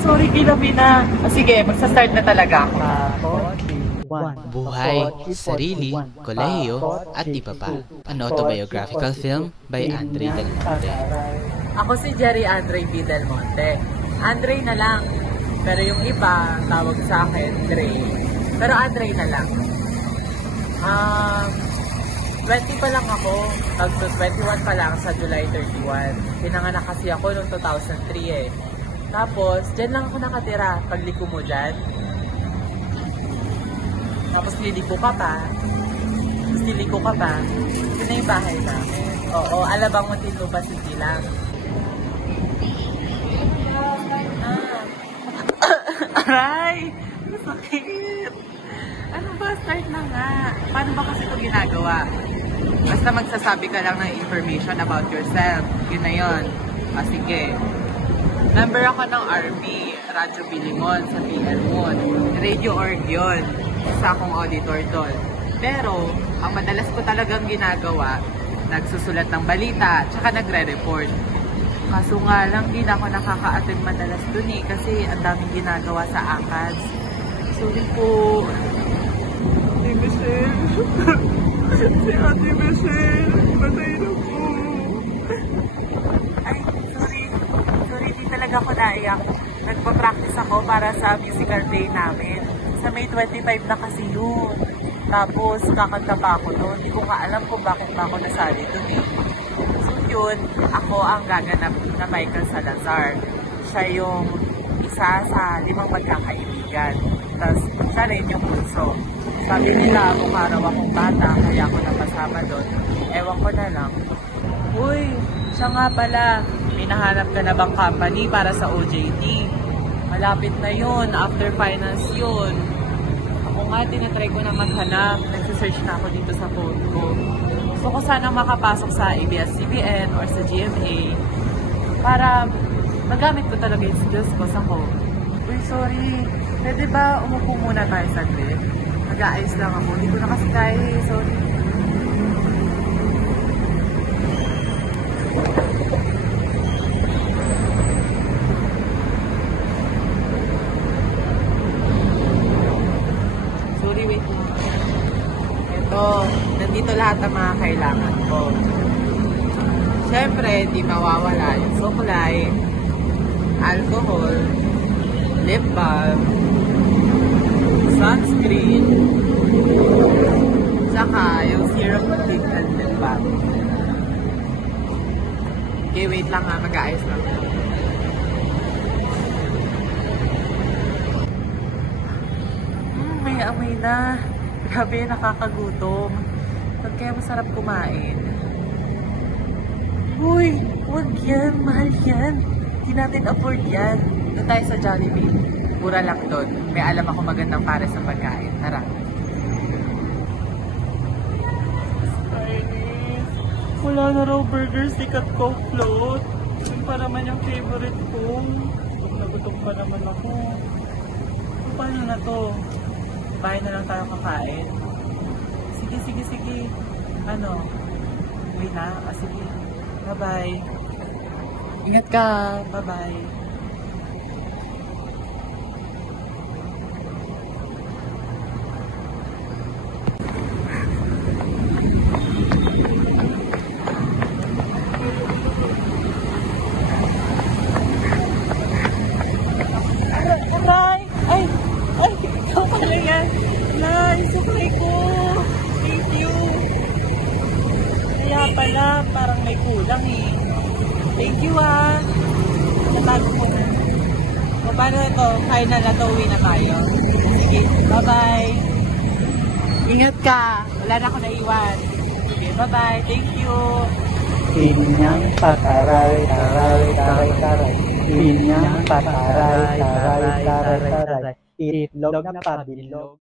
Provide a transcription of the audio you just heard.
sorry, Kilabi na. Sige, magsa-start na talaga ako. Buhay, sarili, kolehiyo, at iba pa. An autobiographical film by Andre Del Monte. Ako si Jerry Andre B. Del Monte. Andre na lang. Pero yung iba, tawag sa akin, Dre. Pero Andre na lang. 20 pa lang ako. Tagso 21 pa lang sa July 31. Pinanganak kasi ako noong 2003 eh. Tapos, dyan lang ako nakatira. Pagliko mo dyan. Tapos liliko ka pa. Tapos liliko ka pa. Yun na yung bahay namin. Oo, Alabang Muntinlupa City lang. Aray! Masakit! Ano ba? Start na nga. Paano ba kasi ito ginagawa? Basta magsasabi ka lang ng information about yourself. Yun na yun. Sige. Member ako ng Army, Radyo Bilimon sa PL Moon. Radio Org yun. Isa akong auditor doon. Pero, ang madalas ko talagang ginagawa, nagsusulat ng balita, tsaka nagre-report. Kaso nga lang, di na ako nakaka-attend madalas dun eh, kasi ang daming ginagawa sa ACADS. Sorry po. Ate Michelle. Si Ate Michelle. Patay na po. Ay, sorry, di talaga ako naiyak. Nagpa-practice ako para sa musical day namin. Sa May 25 na kasi yun. Tapos, kakanta pa ako doon. Hindi ko nga alam kung bakit pa ako nasali doon eh. So yun, ako ang gaganap na Michael Salazar. Siya yung isa sa 5 magkakaibigan. Tapos, siya rin yung bunso. Sabi nila, mukha raw akong bata, kaya ako napasama doon. Ewan ko na lang. Uy, siya nga pala. May nahanap ka na bang company para sa OJT? Malapit na yun, after finals yun. Ako nga, tinatry ko na maghanap. Nagsisearch na ako dito sa phone ko. Gusto ko sana makapasok sa ABS-CBN or sa GMA para magamit ko talaga yung skills ko sa ko. Uy, sorry. Pwede ba umupo muna tayo saglit? Mag-aayos lang ako. Hindi ko na kasi kaya eh. Sorry. Wait lang. Ito, nandito lahat ng mga kailangan ko. Siyempre, di mawawala yung suklay, alcohol, lip balm, sunscreen, saka yung serum fatigue and lip balm. Okay, wait lang ha, mag-aayos lang. May amoy na. Grabe, nakakagutom. Ba't kaya masarap kumain? Uy, huwag yan. Mahal yan. Hindi natin afford yan. Doon tayo sa Jollibee. Mura lang doon. May alam ako magandang pares sa pagkain. Tara. Wala na raw burger, sikat ko float. Yung pa naman yung favorite ko. Nagutom pa naman ako. Paano na to? Bahay na lang tayo kakain. Sige. Ano? Uwi na? Sige. Bye-bye. Ingat ka. Bye-bye. Pala, parang may kulang eh. Thank you ah. Natago ko na. O paano ito? Final na to, uwi na tayo. Sige, bye-bye. Ingat ka. Wala na ako naiwan. Sige, bye-bye. Thank you. Pinyang pataray, taray. Pinyang pataray, taray. Itlog na pabilog.